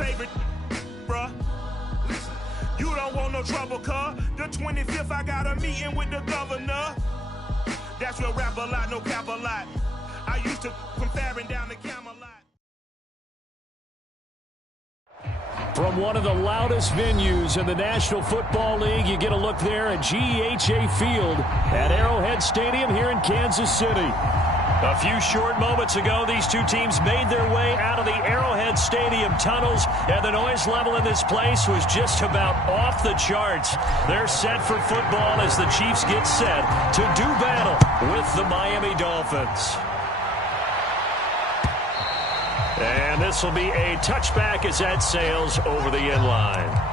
favorite, bruh. You don't want no trouble, cuz. The 25th, I got a meeting with the governor. That's where rap a lot, no cap a lot. I used to come faring down the Camelot. From one of the loudest venues in the National Football League, you get a look there at GEHA Field at Arrowhead Stadium here in Kansas City. A few short moments ago, these two teams made their way out of the Arrowhead Stadium tunnels, and the noise level in this place was just about off the charts. They're set for football as the Chiefs get set to do battle with the Miami Dolphins. And this will be a touchback as that sails over the end line.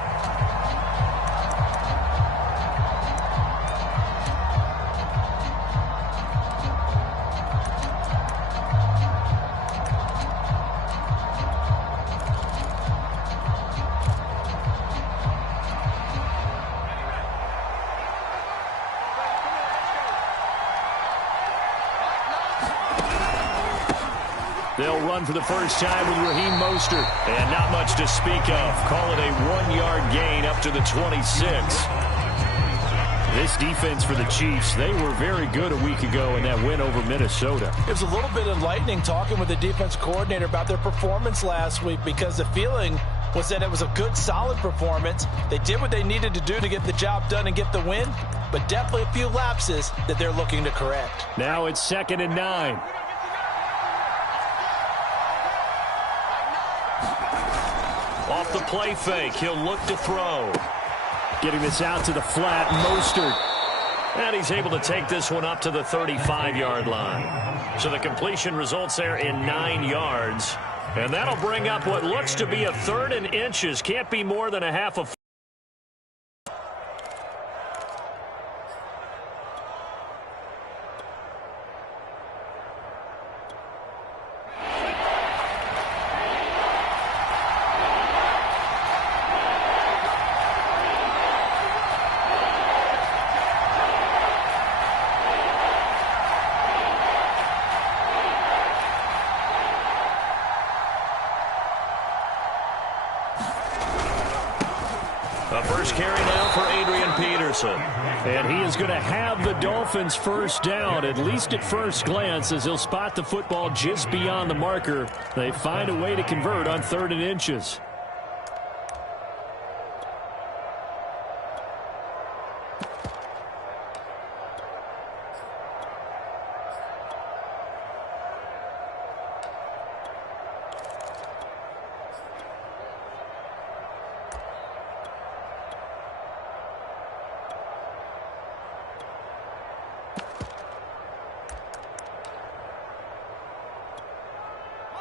They'll run for the first time with Raheem Mostert. And not much to speak of. Call it a 1-yard gain up to the 26. This defense for the Chiefs, they were very good a week ago in that win over Minnesota. It was a little bit enlightening talking with the defense coordinator about their performance last week, because the feeling was that it was a good, solid performance. They did what they needed to do to get the job done and get the win, but definitely a few lapses that they're looking to correct. Now it's 2nd and 9. Off the play fake, he'll look to throw. Getting this out to the flat, Mostert. And he's able to take this one up to the 35-yard line. So the completion results there in 9 yards. And that'll bring up what looks to be a 3rd and inches. Can't be more than a half a foot. A first carry now for Adrian Peterson. And he is going to have the Dolphins first down, at least at first glance, as he'll spot the football just beyond the marker. They find a way to convert on 3rd and inches.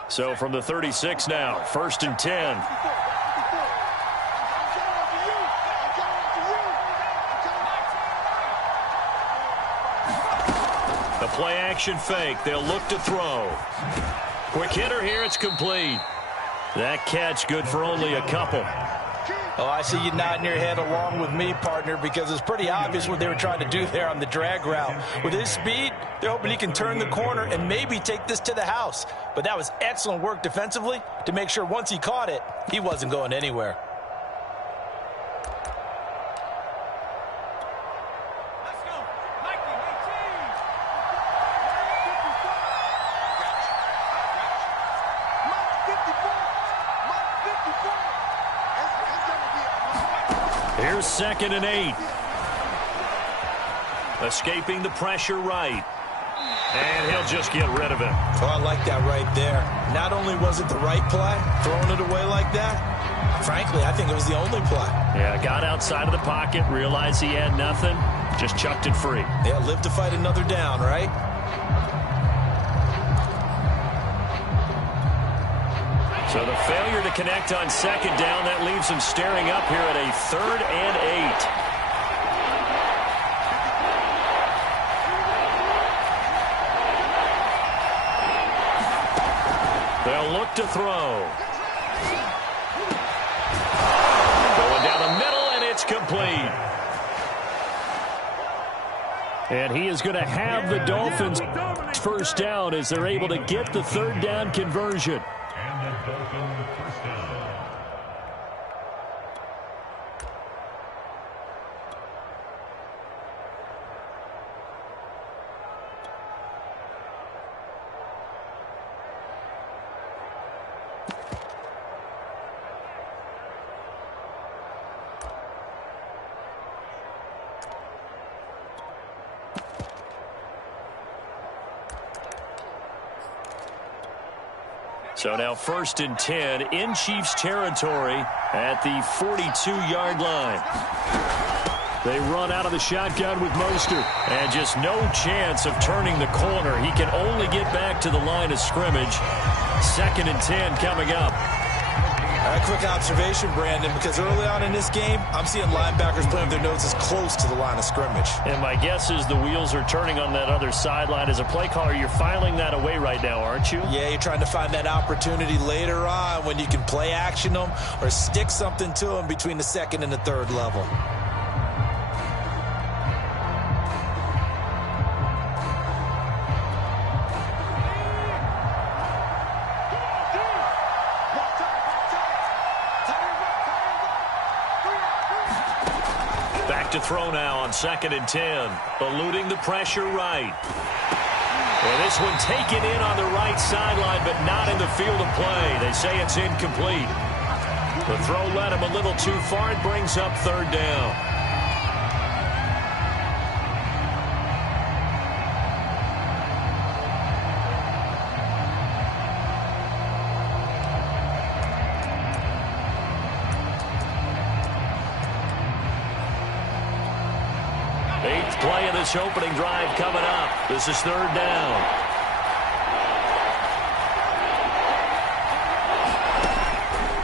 So from the 36 now, 1st and 10. The play action fake. They'll look to throw. Quick hitter here. It's complete. That catch good for only a couple. Oh, I see you nodding your head along with me, partner, because it's pretty obvious what they were trying to do there on the drag route. With his speed, they're hoping he can turn the corner and maybe take this to the house. But that was excellent work defensively to make sure once he caught it, he wasn't going anywhere. Here's 2nd and 8. Escaping the pressure right. And he'll just get rid of it. Oh, I like that right there. Not only was it the right play, throwing it away like that, frankly, I think it was the only play. Yeah, got outside of the pocket, realized he had nothing, just chucked it free. Yeah, live to fight another down, right? So the failure to connect on 2nd down, that leaves him staring up here at a 3rd and 8. They'll look to throw. Going down the middle, and it's complete. And he is going to have the Dolphins first down as they're able to get the 3rd down conversion. So now 1st and 10 in Chiefs territory at the 42-yard line. They run out of the shotgun with Mostert. And just no chance of turning the corner. He can only get back to the line of scrimmage. 2nd and 10 coming up. A quick observation, Brandon, because early on in this game, I'm seeing linebackers playing with their noses close to the line of scrimmage. And my guess is the wheels are turning on that other sideline. As a play caller, you're filing that away right now, aren't you? Yeah, you're trying to find that opportunity later on when you can play action them or stick something to them between the 2nd and the 3rd level. To throw now on 2nd and 10, eluding the pressure right. And this one taken in on the right sideline, but not in the field of play. They say it's incomplete. The throw led him a little too far and brings up 3rd down. Play of this opening drive coming up. This is 3rd down.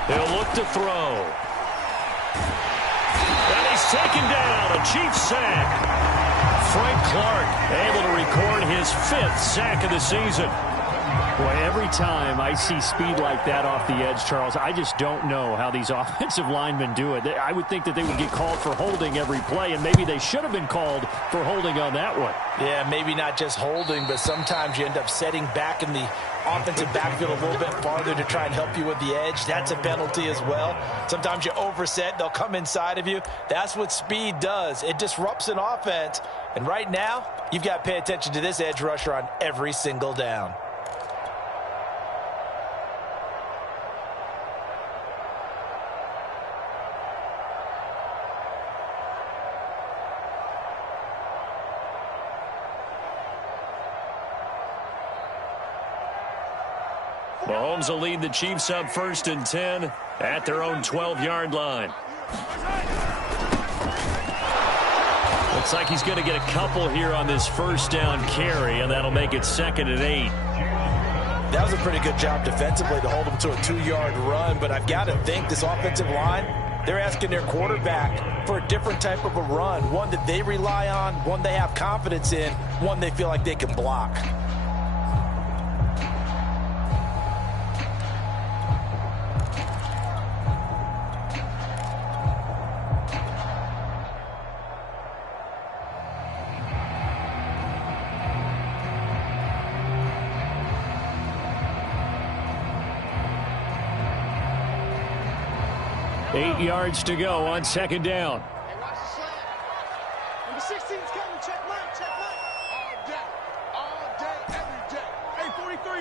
He'll look to throw. And he's taken down. A Chiefs sack. Frank Clark able to record his 5th sack of the season. Boy, every time I see speed like that off the edge, Charles, I just don't know how these offensive linemen do it. I would think that they would get called for holding every play, and maybe they should have been called for holding on that one. Yeah, maybe not just holding, but sometimes you end up setting back in the offensive backfield a little bit farther to try and help you with the edge. That's a penalty as well. Sometimes you overset, they'll come inside of you. That's what speed does. It disrupts an offense. And right now, you've got to pay attention to this edge rusher on every single down. Mahomes will lead the Chiefs up 1st and 10 at their own 12-yard line. Looks like he's going to get a couple here on this 1st down carry, and that'll make it 2nd and 8. That was a pretty good job defensively to hold him to a 2-yard run, but I've got to think this offensive line, they're asking their quarterback for a different type of a run, one that they rely on, one they have confidence in, one they feel like they can block. Eight yards to go on 2nd down. Hey, watch the slant. Number 16's coming. Check mark, check mark. All day, every day. Hey, 43,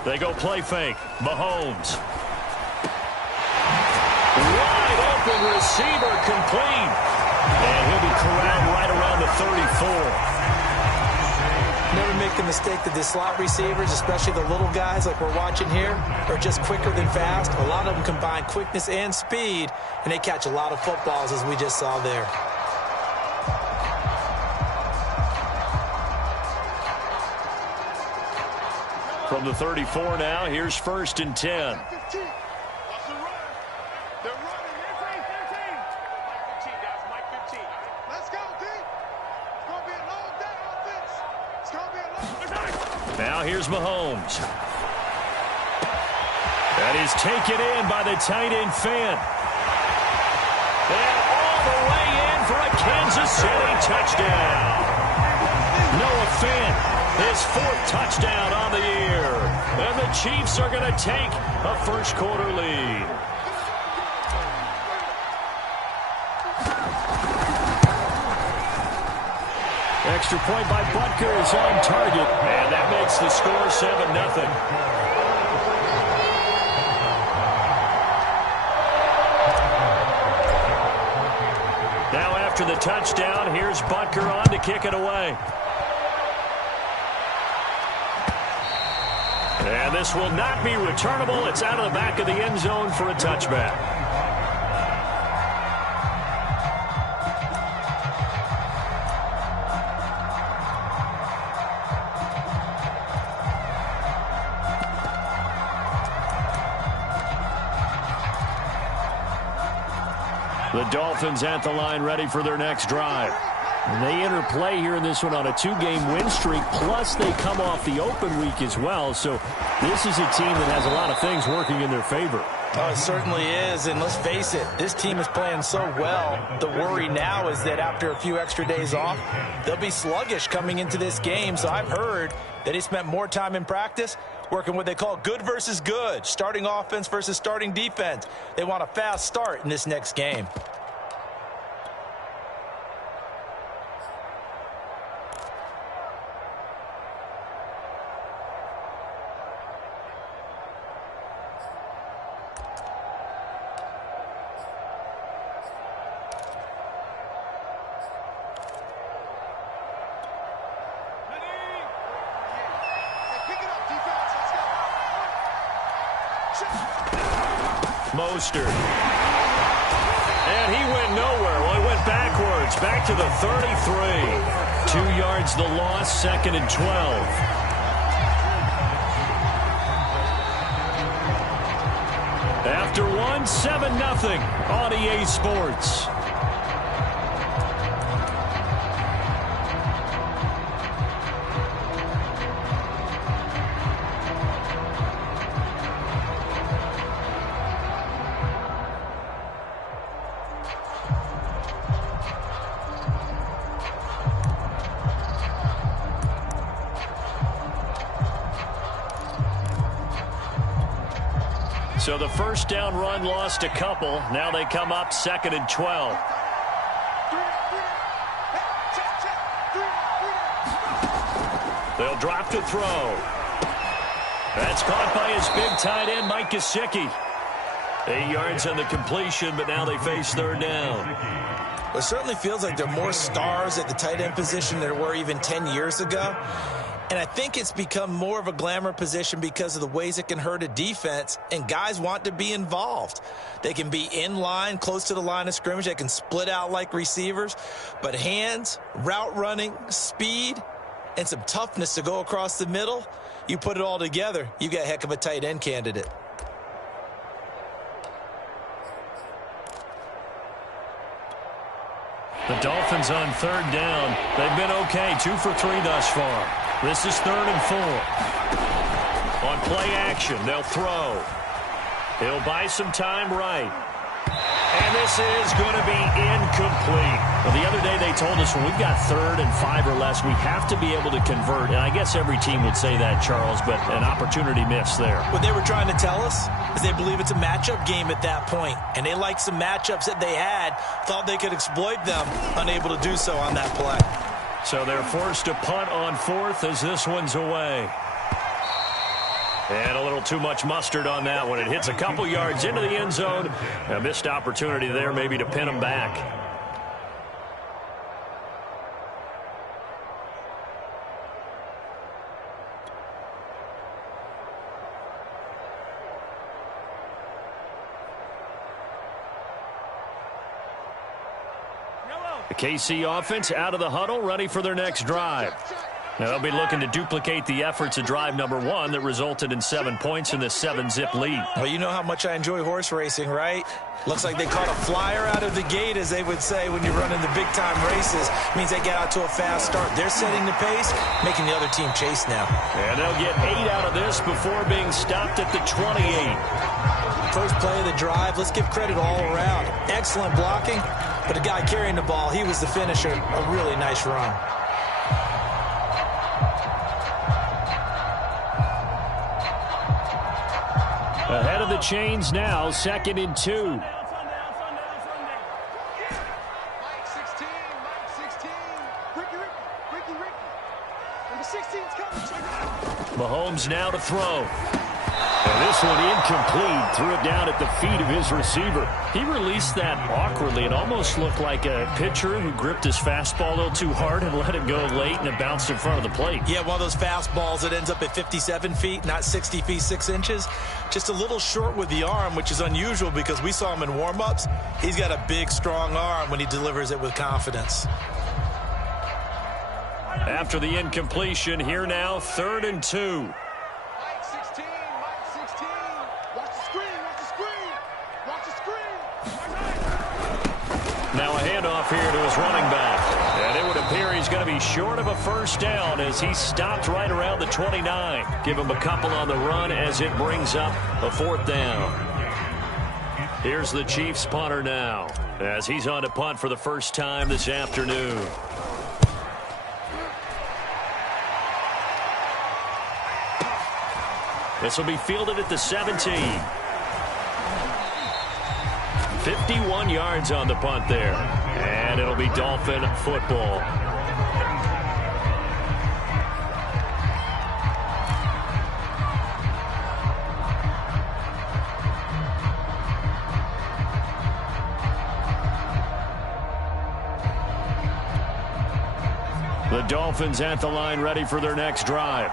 15. They go play fake. Mahomes. Wide open receiver complete. And he'll be corralled right around the 34. Never make the mistake that the slot receivers, especially the little guys like we're watching here, are just quicker than fast. A lot of them combine quickness and speed, and they catch a lot of footballs, as we just saw there. From the 34 now, here's 1st and 10. Now here's Mahomes. That is taken in by the tight end Fant. And all the way in for a Kansas City touchdown. Noah Fant, his 4th touchdown on the year. And the Chiefs are going to take a 1st quarter lead. Extra point by Butker is on target, and that makes the score 7-0. Now after the touchdown, here's Butker on to kick it away. And this will not be returnable. It's out of the back of the end zone for a touchback. The Dolphins at the line ready for their next drive. And they interplay here in this one on a 2-game win streak, plus they come off the open week as well. So this is a team that has a lot of things working in their favor. Oh, it certainly is, and let's face it, this team is playing so well. The worry now is that after a few extra days off, they'll be sluggish coming into this game. So I've heard that he spent more time in practice working what they call good versus good, starting offense versus starting defense. They want a fast start in this next game. Mostert. And he went nowhere. Well, he went backwards. Back to the 33. 2 yards the loss, 2nd and 12. After one, 7-0 on EA Sports. So the first down run lost a couple. Now they come up 2nd and 12. They'll drop to throw. That's caught by his big tight end, Mike Gesicki. 8 yards on the completion, but now they face 3rd down. Well, it certainly feels like there are more stars at the tight end position than there were even 10 years ago. And I think it's become more of a glamour position because of the ways it can hurt a defense, and guys want to be involved. They can be in line, close to the line of scrimmage. They can split out like receivers. But hands, route running, speed, and some toughness to go across the middle, you put it all together, you get a heck of a tight end candidate. The Dolphins on 3rd down. They've been okay, 2 for 3 thus far. This is 3rd and 4. On play action, they'll throw. He'll buy some time right. And this is going to be incomplete. Well, the other day they told us when we've got 3rd and 5 or less, we have to be able to convert. And I guess every team would say that, Charles, but an opportunity missed there. What they were trying to tell us is they believe it's a matchup game at that point. And they liked some matchups that they had, thought they could exploit them, unable to do so on that play. So they're forced to punt on 4th as this one's away. And a little too much mustard on that one. It hits a couple yards into the end zone. A missed opportunity there maybe to pin them back. The KC offense out of the huddle, ready for their next drive. Now they'll be looking to duplicate the efforts of drive number 1 that resulted in 7 points in this 7-zip lead. Well, you know how much I enjoy horse racing, right? Looks like they caught a flyer out of the gate, as they would say when you're running the big-time races. Means they get out to a fast start. They're setting the pace, making the other team chase now. And they'll get 8 out of this before being stopped at the 28. First play of the drive, let's give credit all around. Excellent blocking, but the guy carrying the ball, he was the finisher. A really nice run. Ahead of the chains now, 2nd and 2. Mike 16, Mike 16. Ricky. Number 16's coming. Mahomes now to throw. And this one incomplete. Threw it down at the feet of his receiver. He released that awkwardly. It almost looked like a pitcher who gripped his fastball a little too hard and let it go late, and it bounced in front of the plate. Yeah, one of those fastballs that ends up at 57 feet, not 60 feet, 6 inches. Just a little short with the arm, which is unusual because we saw him in warm-ups. He's got a big, strong arm when he delivers it with confidence. After the incompletion, here now, 3rd and 2. Mike 16, Mike 16. Watch the screen, watch the screen. Watch the screen. Now a handoff here to his running back. And it would appear he's going to be short of a first down as he stopped right around the 29. Give him a couple on the run as it brings up a 4th down. Here's the Chiefs punter now as he's on to punt for the first time this afternoon. This will be fielded at the 17. 51 yards on the punt there. And it'll be Dolphin football. The Dolphins at the line ready for their next drive.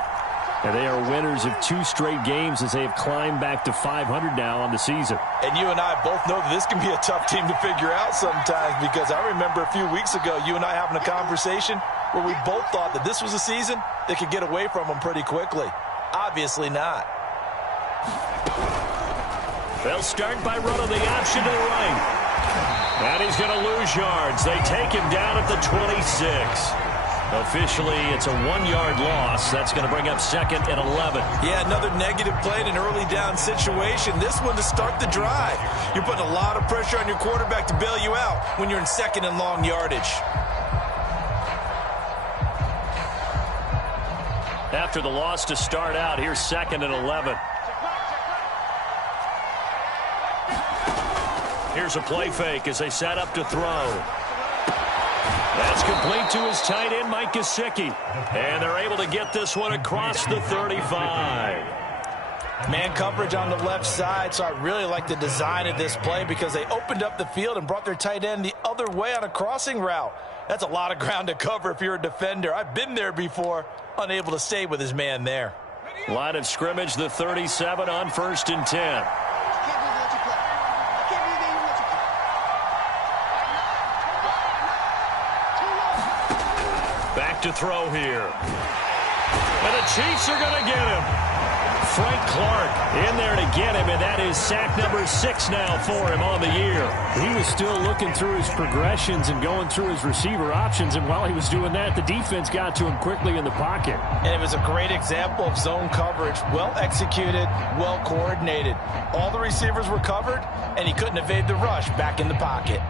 And they are winners of 2 straight games as they have climbed back to 500 now on the season. And you and I both know that this can be a tough team to figure out sometimes, because I remember a few weeks ago you and I having a conversation where we both thought that this was a season that could get away from them pretty quickly. Obviously not. They'll start by running the option to the right. And he's going to lose yards. They take him down at the 26. Officially, it's a 1-yard loss. That's going to bring up 2nd and 11. Yeah, another negative play in an early down situation. This one to start the drive. You're putting a lot of pressure on your quarterback to bail you out when you're in 2nd and long yardage. After the loss to start out, here's 2nd and 11. Here's a play fake as they set up to throw. That's complete to his tight end, Mike Gesicki. And they're able to get this one across the 35. Man coverage on the left side, so I really like the design of this play because they opened up the field and brought their tight end the other way on a crossing route. That's a lot of ground to cover if you're a defender. I've been there before, unable to stay with his man there. Line of scrimmage, the 37 on 1st and 10. Back to throw here. And the Chiefs are going to get him. Frank Clark in there to get him, and that is sack number 6 now for him on the year. He was still looking through his progressions and going through his receiver options, and while he was doing that, the defense got to him quickly in the pocket. And it was a great example of zone coverage. Well executed, well coordinated. All the receivers were covered, and he couldn't evade the rush back in the pocket.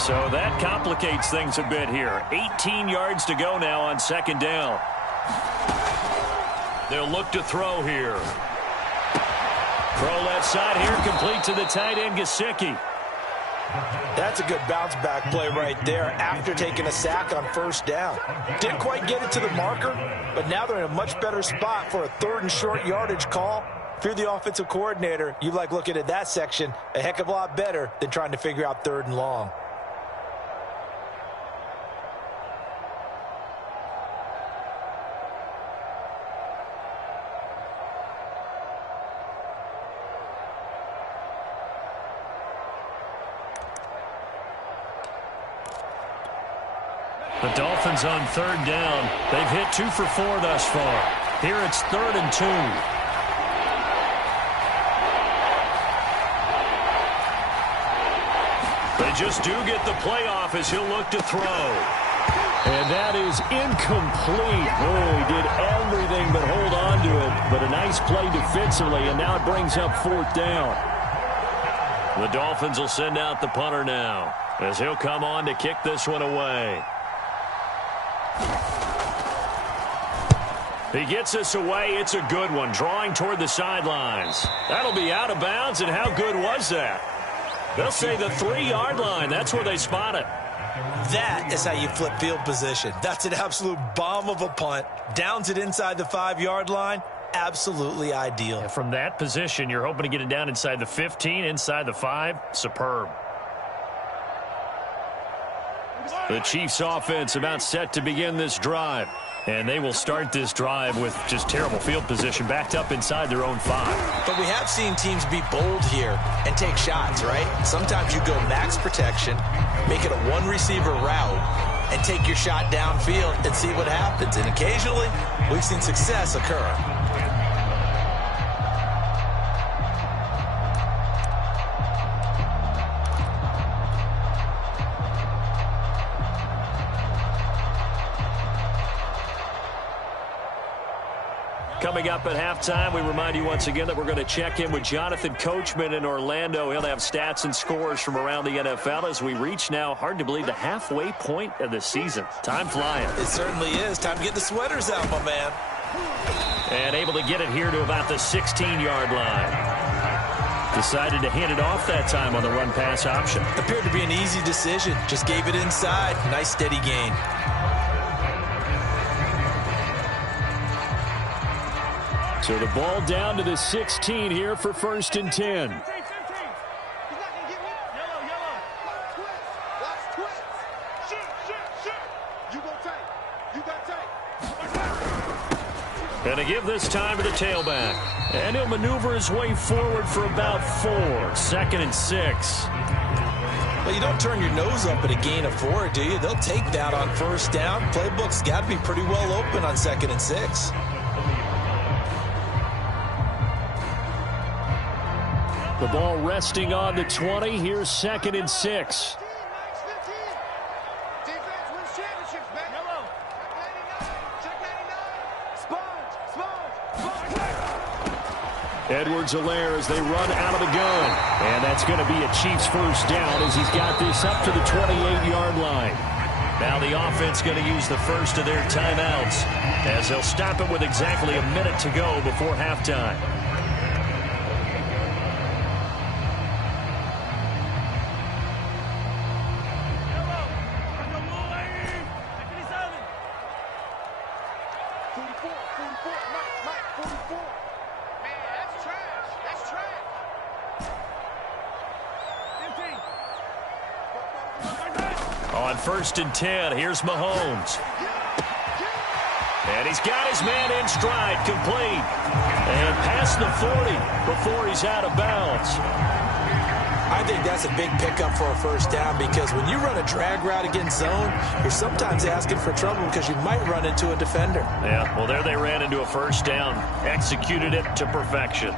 So that complicates things a bit here. 18 yards to go now on 2nd down. They'll look to throw here. Throw left side here, complete to the tight end, Gesicki. That's a good bounce back play right there after taking a sack on 1st down. Didn't quite get it to the marker, but now they're in a much better spot for a 3rd and short yardage call. If you're the offensive coordinator, you like looking at that section a heck of a lot better than trying to figure out 3rd and long. The Dolphins on 3rd down. They've hit 2 for 4 thus far. Here it's 3rd and 2. They just do get the playoff as he'll look to throw. And that is incomplete. Oh, he did everything but hold on to it. But a nice play defensively, and now it brings up 4th down. The Dolphins will send out the punter now as he'll come on to kick this one away. He gets us away. It's a good one, drawing toward the sidelines. That'll be out of bounds, and how good was that? They'll say the 3-yard line. That's where they spot it. That is how you flip field position. That's an absolute bomb of a punt. Downs it inside the 5-yard line. Absolutely ideal. And from that position, you're hoping to get it down inside the 15, inside the 5. Superb. The Chiefs offense about set to begin this drive. And they will start this drive with just terrible field position, backed up inside their own 5. But we have seen teams be bold here and take shots, right? Sometimes you go max protection, make it a one-receiver route, and take your shot downfield and see what happens. And occasionally, we've seen success occur. Coming up at halftime, we remind you once again that we're going to check in with Jonathan Coachman in Orlando. He'll have stats and scores from around the NFL as we reach now, hard to believe, the halfway point of the season. Time flying. It certainly is. Time to get the sweaters out, my man. And able to get it here to about the 16-yard line. Decided to hand it off that time on the run-pass option. Appeared to be an easy decision. Just gave it inside. Nice, steady gain. So the ball down to the 16 here for 1st and 10. And to give this time to the tailback. And he'll maneuver his way forward for about 4. 2nd and 6. Well, you don't turn your nose up at a gain of 4, do you? They'll take that on 1st down. Playbook's got to be pretty well open on 2nd and 6. The ball resting on the 20. Here's 2nd and 6. Edwards-Helaire as they run out of the gun. And that's going to be a Chiefs 1st down as he's got this up to the 28-yard line. Now the offense going to use the first of their timeouts as they'll stop it with exactly a minute to go before halftime. On 1st and 10, here's Mahomes. And he's got his man in stride, complete. And past the 40 before he's out of bounds. I think that's a big pickup for a 1st down because when you run a drag route against zone, you're sometimes asking for trouble because you might run into a defender. Yeah, well, there they ran into a 1st down. Executed it to perfection.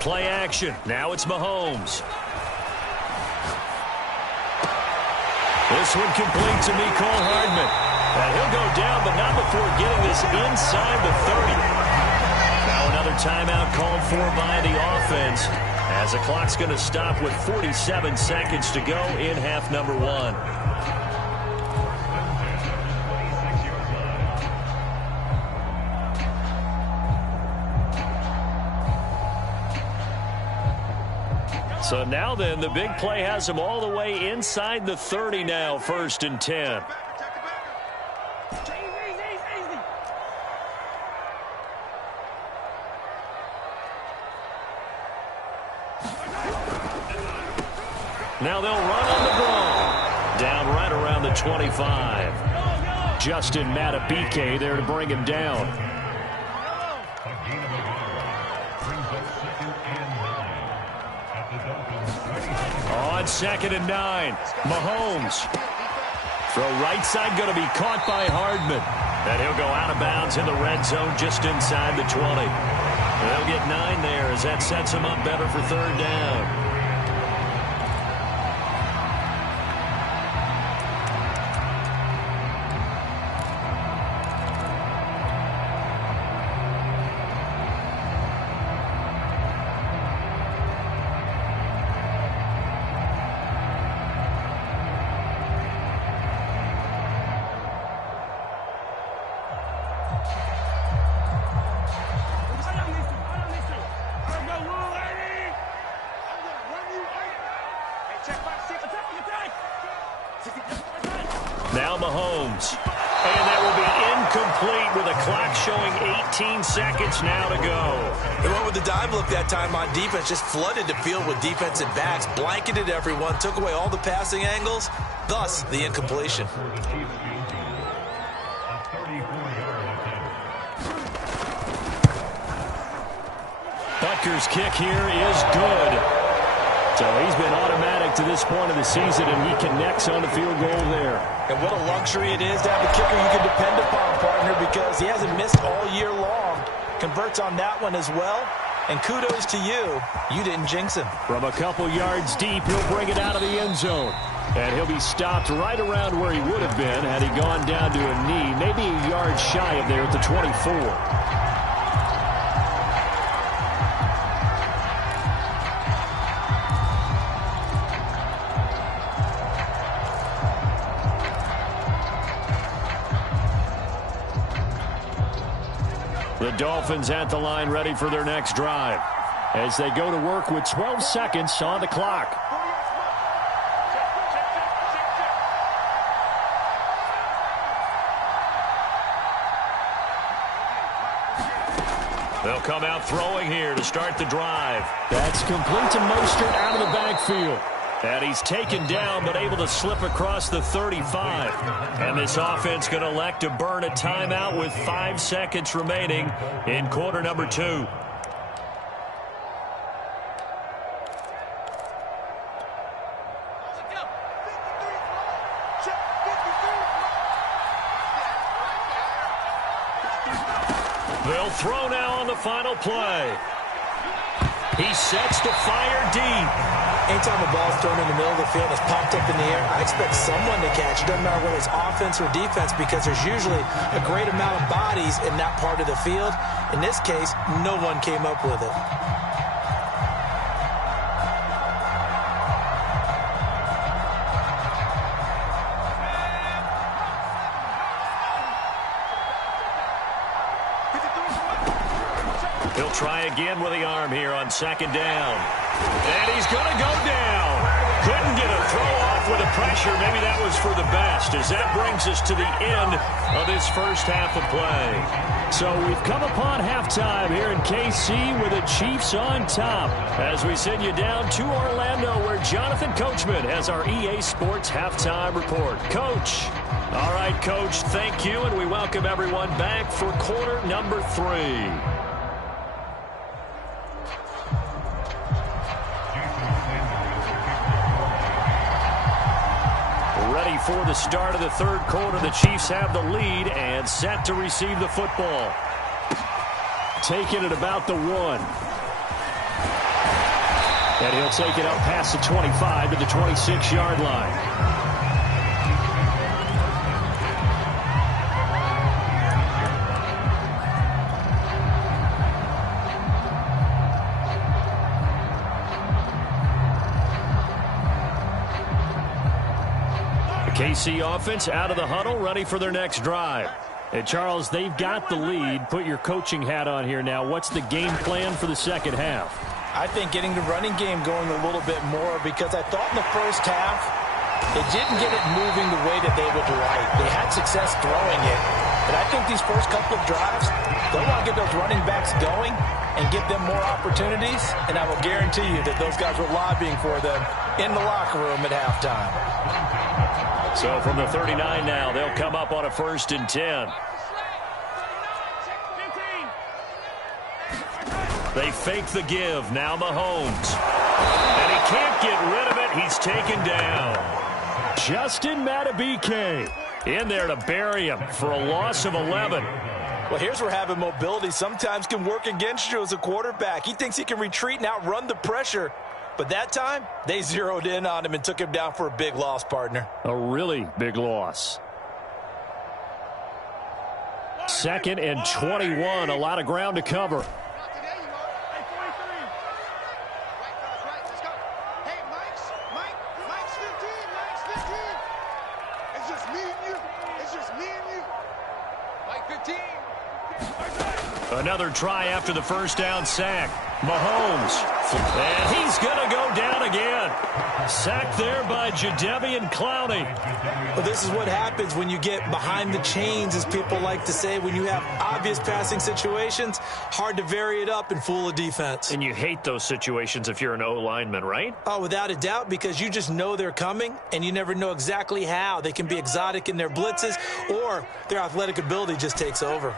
Play action. Now it's Mahomes. This one complete to Mecole Hardman. And he'll go down, but not before getting this inside the 30. Now another timeout called for by the offense as the clock's going to stop with 47 seconds to go in half number 1. So now then, the big play has them all the way inside the 30 now, 1st and 10. Now they'll run on the ball. Down right around the 25. Justin Matabike there to bring him down. On 2nd and 9, Mahomes. Throw right side going to be caught by Hardman. And he'll go out of bounds in the red zone just inside the 20. They'll get 9 there as that sets him up better for 3rd down. Now Mahomes. And that will be incomplete with a clock showing 18 seconds now to go. They went with the dime look that time on defense, just flooded the field with defensive backs, blanketed everyone, took away all the passing angles, thus the incompletion. Butker's kick here is good. So he's been automatic to this point of the season, and he connects on the field goal there. And what a luxury it is to have a kicker you can depend upon, partner, because he hasn't missed all year long. Converts on that one as well. And kudos to you. You didn't jinx him. From a couple yards deep, he'll bring it out of the end zone. And he'll be stopped right around where he would have been had he gone down to a knee, maybe a yard shy of there at the 24. The Dolphins at the line ready for their next drive as they go to work with 12 seconds on the clock. They'll come out throwing here to start the drive. That's complete to Mostert out of the backfield. And he's taken down but able to slip across the 35. And this offense going to elect to burn a timeout with 5 seconds remaining in quarter number 2. They'll throw now on the final play. He sets to fire deep. Anytime a ball's thrown in the middle of the field and it's popped up in the air, I expect someone to catch it. Doesn't matter whether it's offense or defense, because there's usually a great amount of bodies in that part of the field. In this case, no one came up with it. He'll try again with the arm here on second down. And he's going to go down. Couldn't get a throw off with the pressure. Maybe that was for the best, as that brings us to the end of this first half of play. So we've come upon halftime here in KC with the Chiefs on top as we send you down to Orlando, where Jonathan Coachman has our EA Sports halftime report. Coach. All right, Coach, thank you, and we welcome everyone back for quarter number 3. Ready for the start of the third quarter. The Chiefs have the lead and set to receive the football. Taking it about the 1. And he'll take it up past the 25 to the 26-yard line. KC offense out of the huddle, ready for their next drive. And Charles, they've got the lead. Put your coaching hat on here now. What's the game plan for the second half? I think getting the running game going a little bit more, because I thought in the first half they didn't get it moving the way that they would like. They had success throwing it. But I think these first couple of drives, they'll want to get those running backs going and give them more opportunities. And I will guarantee you that those guys were lobbying for them in the locker room at halftime. So from the 39 now, they'll come up on a 1st and 10. They fake the give. Now Mahomes. And he can't get rid of it. He's taken down. Justin Madubuike in there to bury him for a loss of 11. Well, here's where having mobility sometimes can work against you as a quarterback. He thinks he can retreat and outrun the pressure. But that time, they zeroed in on him and took him down for a big loss, partner. A really big loss. 2nd and 21. A lot of ground to cover. Another try after the first down sack. Mahomes And he's going to go down again. Sacked there by Jadeveon Clowney. Well, this is what happens when you get behind the chains, as people like to say. When you have obvious passing situations, hard to vary it up and fool a defense. And you hate those situations if you're an O-lineman, right? Oh, without a doubt, because you just know they're coming, and you never know exactly how. They can be exotic in their blitzes, or their athletic ability just takes over.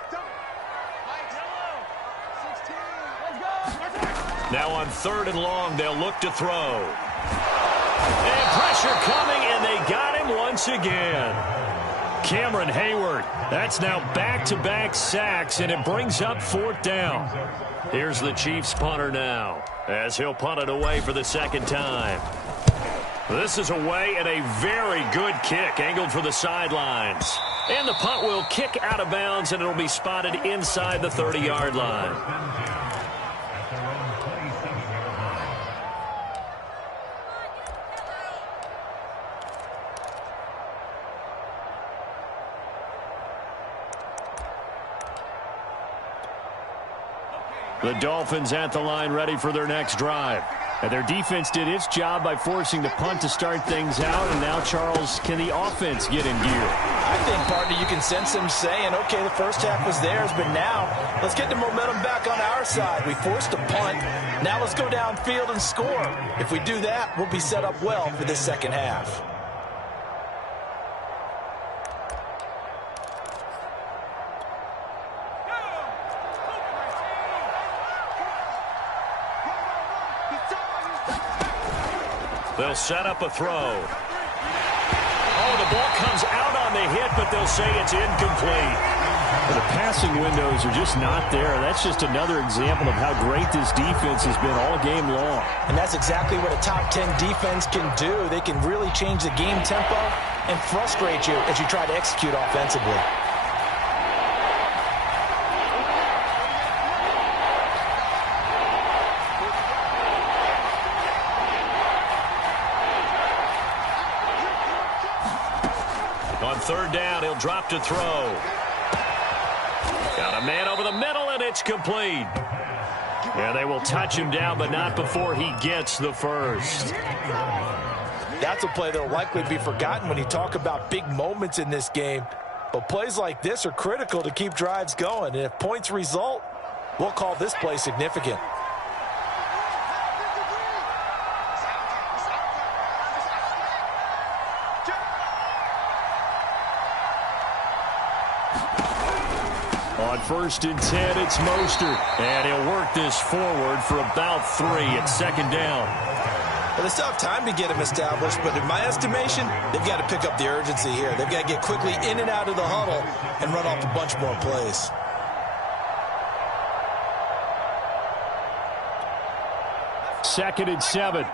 Now on 3rd and long, they'll look to throw. And pressure coming, and they got him once again. Cameron Hayward, that's now back-to-back sacks, and it brings up 4th down. Here's the Chiefs punter now, as he'll punt it away for the 2nd time. This is away, and a very good kick, angled for the sidelines. And the punt will kick out of bounds, and it'll be spotted inside the 30-yard line. The Dolphins at the line, ready for their next drive. And their defense did its job by forcing the punt to start things out. And now, Charles, can the offense get in gear? I think, partner, you can sense them saying, okay, the first half was theirs, but now let's get the momentum back on our side. We forced a punt. Now let's go downfield and score. If we do that, we'll be set up well for this second half. They'll set up a throw. Oh, the ball comes out on the hit, but they'll say it's incomplete. Well, the passing windows are just not there. That's just another example of how great this defense has been all game long. And that's exactly what a top 10 defense can do. They can really change the game tempo and frustrate you as you try to execute offensively. On 3rd down, he'll drop to throw. Got a man over the middle, and it's complete. Yeah, they will touch him down, but not before he gets the first. That's a play that will likely be forgotten when you talk about big moments in this game. But plays like this are critical to keep drives going. And if points result, we'll call this play significant. On 1st and 10, it's Mostert. And he'll work this forward for about 3 at 2nd down. Well, they still have time to get him established, but in my estimation, they've got to pick up the urgency here. They've got to get quickly in and out of the huddle and run off a bunch more plays. Second and 7.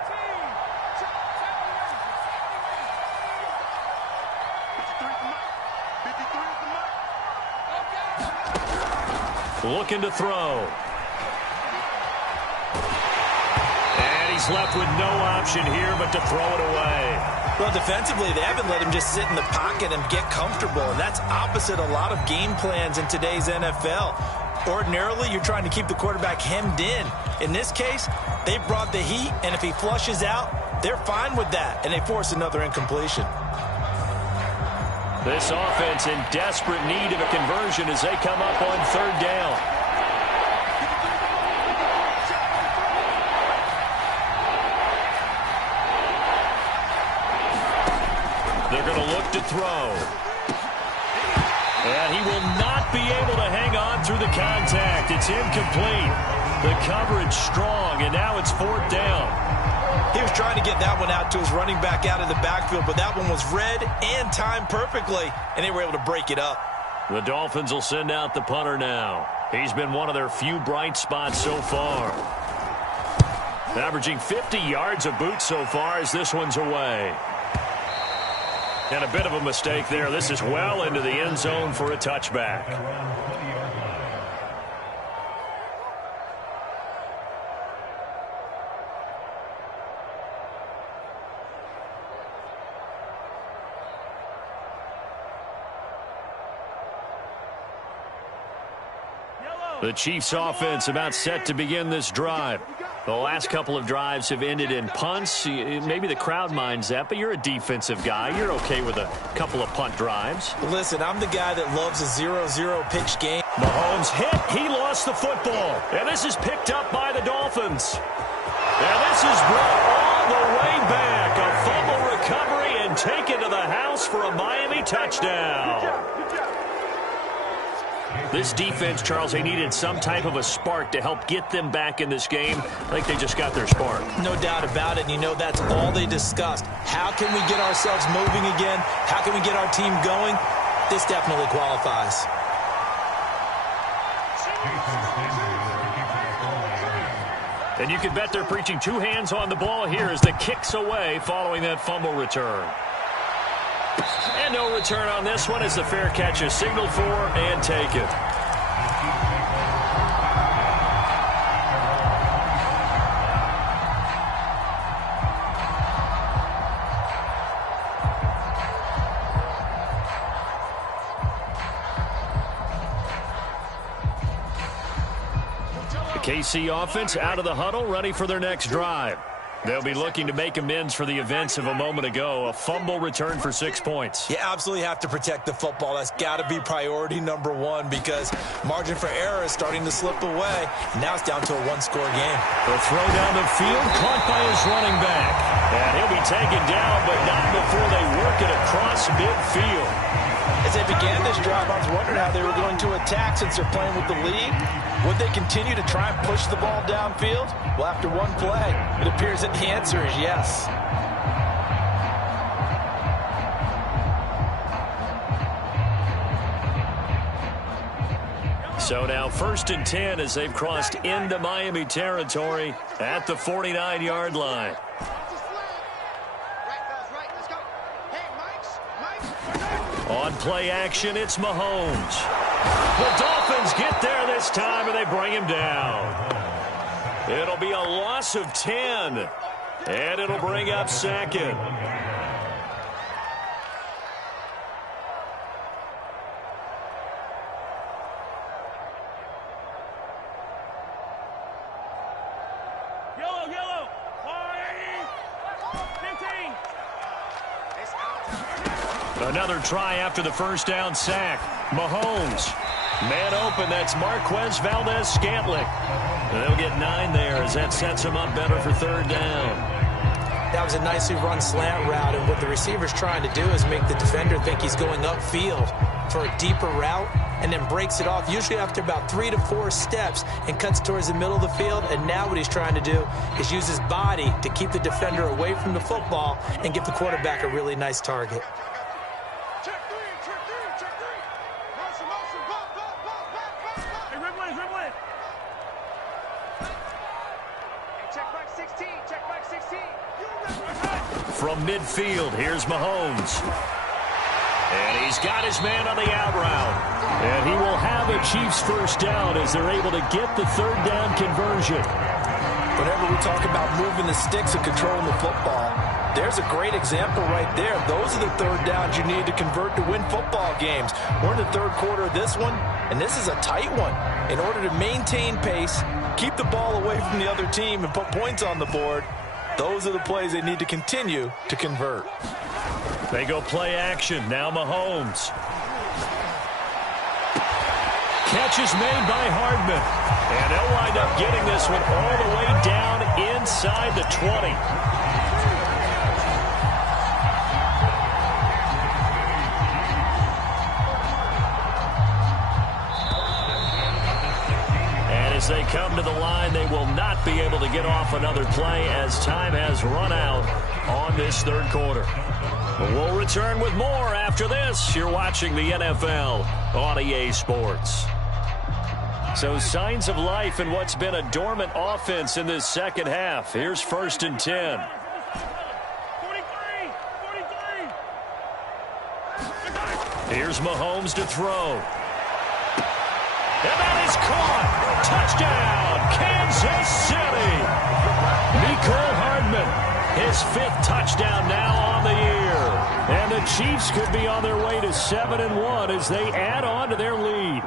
Looking to throw. And he's left with no option here but to throw it away. Well, defensively, they haven't let him just sit in the pocket and get comfortable, and that's opposite a lot of game plans in today's NFL. Ordinarily, you're trying to keep the quarterback hemmed in. In this case, they brought the heat, and if he flushes out, they're fine with that, and they force another incompletion. This offense in desperate need of a conversion as they come up on 3rd down. They're going to look to throw. And he will not be able to hang on through the contact. It's incomplete. The coverage strong, and now it's 4th down. He was trying to get that one out to his running back out of the backfield, but that one was read and timed perfectly, and they were able to break it up. The Dolphins will send out the punter now. He's been one of their few bright spots so far. Averaging 50 yards a boot so far as this one's away. And a bit of a mistake there. This is well into the end zone for a touchback. The Chiefs offense about set to begin this drive. The last couple of drives have ended in punts. Maybe the crowd minds that, but you're a defensive guy. You're okay with a couple of punt drives. Listen, I'm the guy that loves a 0-0 pitch game. Mahomes hit. He lost the football. And this is picked up by the Dolphins. And this is brought all the way back. A fumble recovery and taken to the house for a Miami touchdown. This defense, Charles, they needed some type of a spark to help get them back in this game. I think they just got their spark. No doubt about it, and you know that's all they discussed. How can we get ourselves moving again? How can we get our team going? This definitely qualifies. And you can bet they're preaching two hands on the ball here as the kick's away following that fumble return. And no return on this one as the fair catch is signaled for and taken. The KC offense out of the huddle, ready for their next drive. They'll be looking to make amends for the events of a moment ago. A fumble return for 6 points. You absolutely have to protect the football. That's got to be priority number one because margin for error is starting to slip away. Now it's down to a one-score game. The throw down the field caught by his running back. And he'll be taken down, but not before they work it across midfield. As they began this drive, I was wondering how they were going to attack since they're playing with the lead. Would they continue to try and push the ball downfield? Well, after one play, it appears that the answer is yes. So now 1st and 10 as they've crossed into Miami territory at the 49-yard line. On play action, it's Mahomes. The Dolphins get there this time, and they bring him down. It'll be a loss of 10, and it'll bring up 2nd. Yellow. 15. Another try after the first down sack. Mahomes. Man open, that's Marquez Valdez-Scantling. They'll get 9 there as that sets him up better for 3rd down. That was a nicely run slant route, and what the receiver's trying to do is make the defender think he's going upfield for a deeper route and then breaks it off, usually after about 3 to 4 steps, and cuts towards the middle of the field. And now what he's trying to do is use his body to keep the defender away from the football and give the quarterback a really nice target. From midfield, here's Mahomes. And he's got his man on the out route. And he will have a Chiefs first down as they're able to get the 3rd down conversion. Whenever we talk about moving the sticks and controlling the football, there's a great example right there. Those are the 3rd downs you need to convert to win football games. We're in the 3rd quarter of this one, and this is a tight one. In order to maintain pace, keep the ball away from the other team, and put points on the board, those are the plays they need to continue to convert. They go play action. Now Mahomes. Catch is made by Hardman. And they'll wind up getting this one all the way down inside the 20. As they come to the line, they will not be able to get off another play as time has run out on this 3rd quarter. But we'll return with more after this. You're watching the NFL on EA Sports. So signs of life in what's been a dormant offense in this 2nd half. Here's 1st and 10. 43. Here's Mahomes to throw. And that is caught. Touchdown, Kansas City. Mecole Hardman, his 5th touchdown now on the year. And the Chiefs could be on their way to 7-1 as they add on to their lead.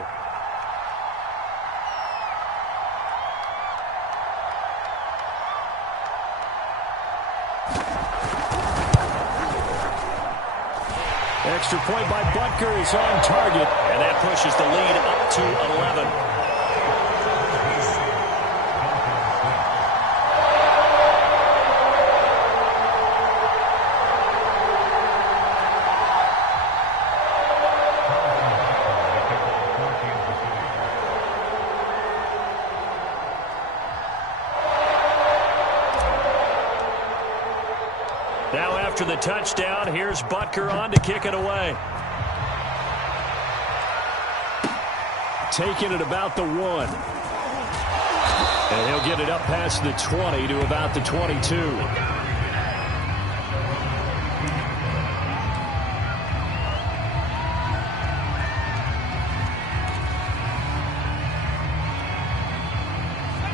extra point by Butker is on target, and that pushes the lead up to 11. Now after the touchdown, here's Butker on to kick it away. Taking it about the 1. And he'll get it up past the 20 to about the 22.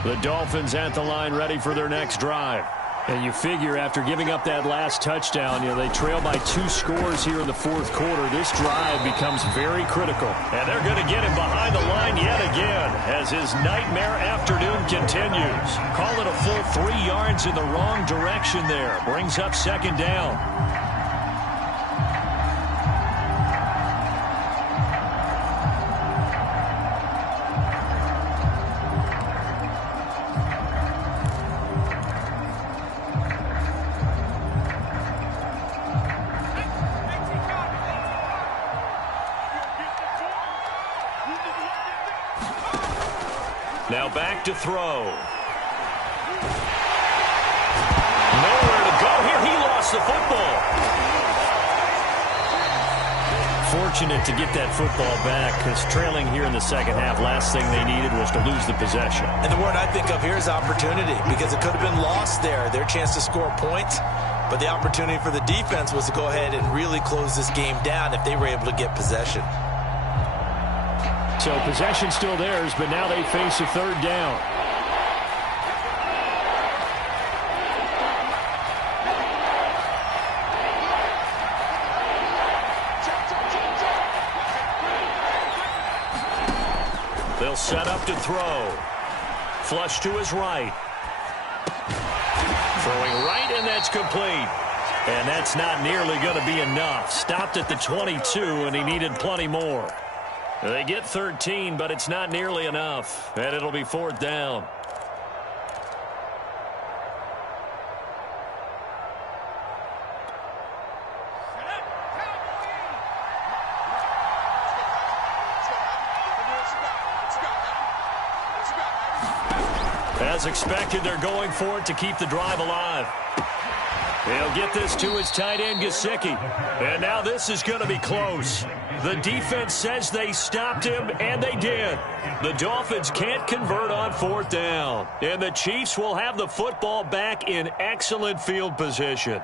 The Dolphins at the line ready for their next drive. And you figure after giving up that last touchdown, they trail by 2 scores here in the fourth quarter. This drive becomes very critical. And they're going to get him behind the line yet again as his nightmare afternoon continues. Call it a full 3 yards in the wrong direction there. Brings up second down. Now back to throw. Nowhere to go here. He lost the football. Fortunate to get that football back because trailing here in the second half, last thing they needed was to lose the possession. And the word I think of here is opportunity because it could have been lost there. Their chance to score points. But the opportunity for the defense was to go ahead and really close this game down if they were able to get possession. So possession still theirs, but now they face a third down. They'll set up to throw. Flush to his right. Throwing right, and that's complete. And that's not nearly going to be enough. Stopped at the 22, and he needed plenty more. They get 13, but it's not nearly enough, and it'll be fourth down. As expected, they're going for it to keep the drive alive. He'll get this to his tight end, Gesicki. And now this is going to be close. The defense says they stopped him, and they did. The Dolphins can't convert on fourth down. And the Chiefs will have the football back in excellent field position.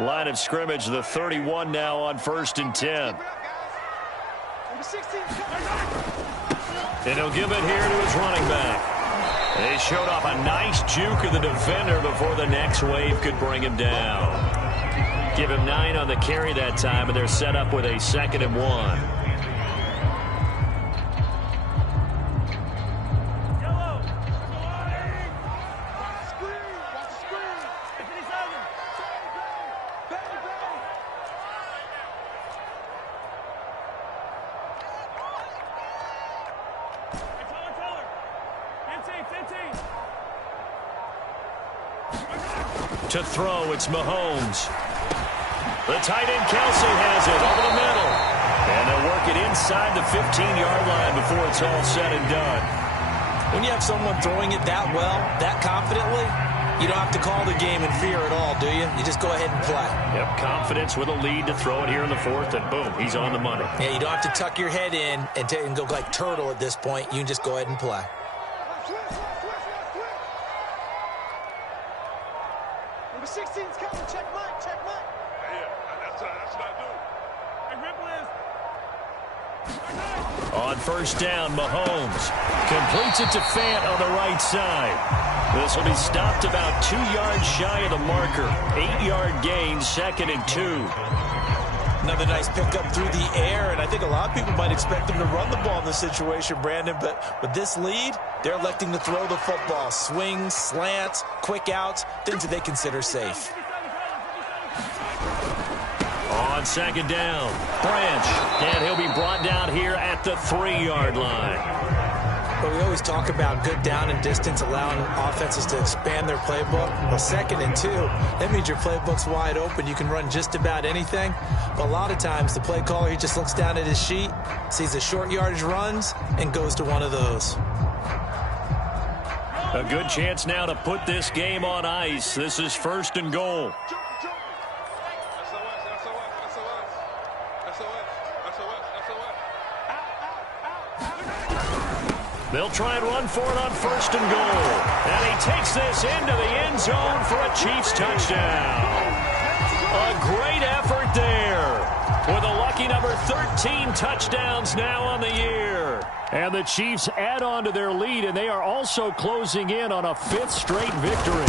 Line of scrimmage, the 31 now on 1st and 10. And he'll give it here to his running back. They showed off a nice juke of the defender before the next wave could bring him down. Give him 9 on the carry that time, and they're set up with a 2nd and 1. To throw, it's Mahomes. The tight end Kelsey has it over the middle. And they'll work it inside the 15-yard line before it's all said and done. When you have someone throwing it that well, that confidently, you don't have to call the game in fear at all, do you? You just go ahead and play. Yep, confidence with a lead to throw it here in the fourth, and boom, he's on the money. Yeah, you don't have to tuck your head in and go like turtle at this point. You can just go ahead and play. Number 16's coming. Check Mike. Check Mike. Yeah, that's what I do. Hey, Ripple is. On first down, Mahomes completes it to Fant on the right side. This will be stopped about 2 yards shy of the marker. 8-yard gain, 2nd and 2. Another nice pickup through the air, and I think a lot of people might expect them to run the ball in this situation, Brandon, but with this lead, they're electing to throw the football. Swings, slants, quick outs, things that they consider safe. On second down, Branch, and he'll be brought down here at the 3-yard line. But we always talk about good down and distance, allowing offenses to expand their playbook. Well, 2nd and 2, that means your playbook's wide open. You can run just about anything. But a lot of times, the play caller, he just looks down at his sheet, sees the short yardage runs, and goes to one of those. A good chance now to put this game on ice. This is 1st and goal. They'll try and run for it on 1st and goal. And he takes this into the end zone for a Chiefs touchdown. A great effort there with a lucky number 13 touchdowns now on the year. And the Chiefs add on to their lead, and they are also closing in on a 5th straight victory.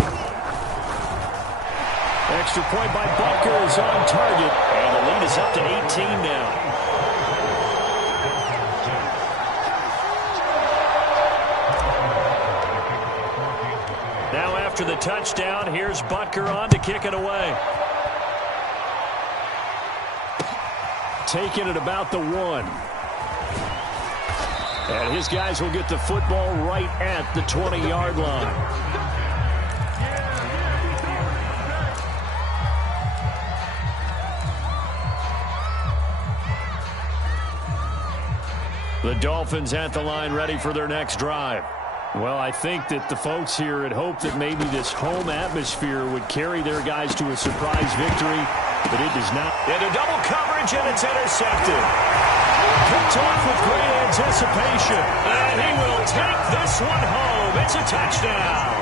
Extra point by Butker is on target, and the lead is up to 18 now. Now after the touchdown, here's Butker on to kick it away. Taking it about the 1. And his guys will get the football right at the 20-yard line. The Dolphins at the line ready for their next drive. Well, I think that the folks here had hoped that maybe this home atmosphere would carry their guys to a surprise victory, but it does not. Into double coverage, and it's intercepted. Picked off with great anticipation, and he will take this one home. It's a touchdown.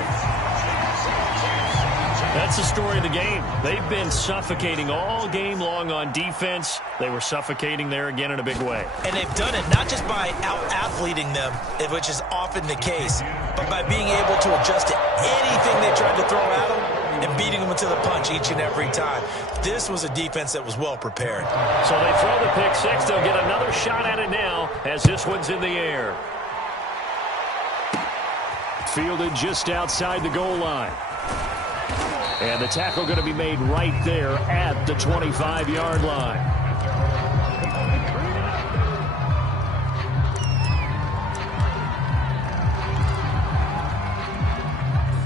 That's the story of the game. They've been suffocating all game long on defense. They were suffocating there again in a big way. And they've done it not just by out-athleting them, which is often the case, but by being able to adjust to anything they tried to throw at them and beating them to the punch each and every time. This was a defense that was well prepared. So they throw the pick six. They'll get another shot at it now as this one's in the air. Fielded just outside the goal line. And the tackle going to be made right there at the 25-yard line.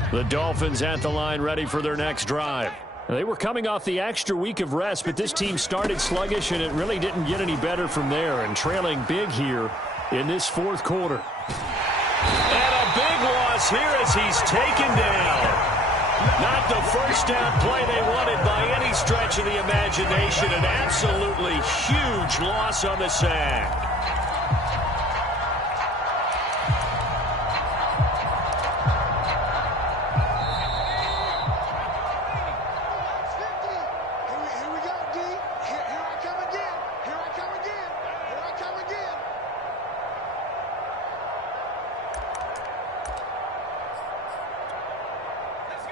The Dolphins at the line ready for their next drive. They were coming off the extra week of rest, but this team started sluggish, and it really didn't get any better from there, and trailing big here in this fourth quarter. And a big loss here as he's taken down. Not the first down play they wanted by any stretch of the imagination. An absolutely huge loss on the sack. Here we go, D. Here I come again. Here I come again. Here I come again.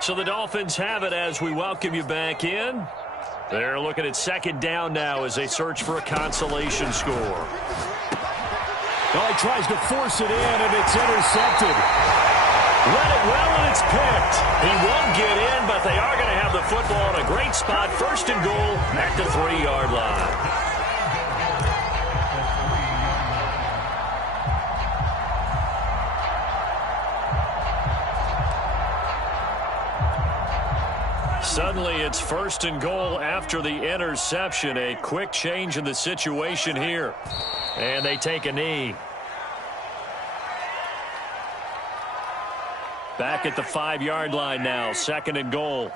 So the Dolphins have it as we welcome you back in. They're looking at second down now as they search for a consolation score. Oh, he tries to force it in, and it's intercepted. Read it well, and it's picked. He won't get in, but they are going to have the football in a great spot. First and goal at the 3-yard line. Suddenly, it's first and goal after the interception. A quick change in the situation here. And they take a knee. Back at the 5-yard line now. Second and goal.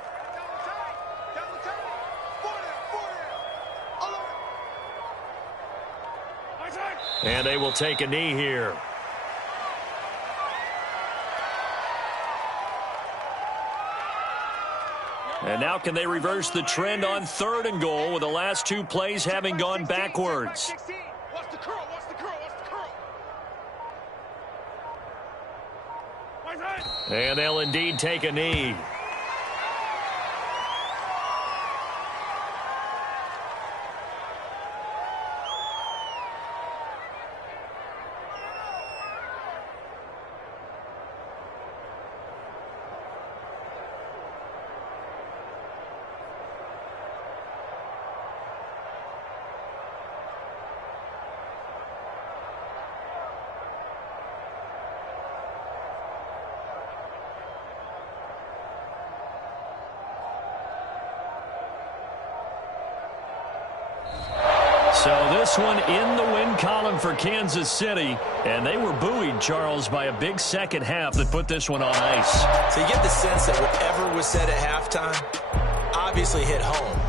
And they will take a knee here. And now can they reverse the trend on third and goal with the last two plays having gone backwards? What's the curl? What's the curl? What's the curl? And they'll indeed take a knee. this one in the win column for Kansas City. And they were buoyed, Charles, by a big second half that put this one on ice. So you get the sense that whatever was said at halftime obviously hit home.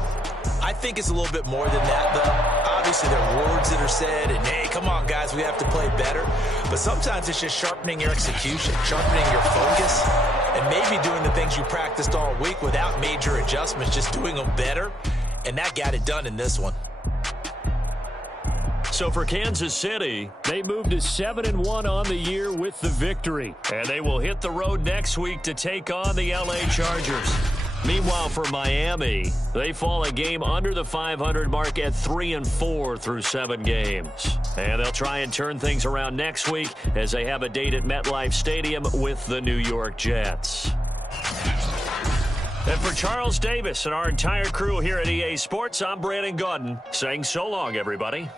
I think it's a little bit more than that, though. Obviously, there are words that are said, and, hey, come on, guys, we have to play better. But sometimes it's just sharpening your execution, sharpening your focus, and maybe doing the things you practiced all week without major adjustments, just doing them better. And that got it done in this one. So for Kansas City, they moved to 7-1 on the year with the victory. And they will hit the road next week to take on the LA Chargers. Meanwhile, for Miami, they fall a game under the 500 mark at 3-4 through 7 games. And they'll try and turn things around next week as they have a date at MetLife Stadium with the New York Jets. And for Charles Davis and our entire crew here at EA Sports, I'm Brandon Gaudin saying so long, everybody.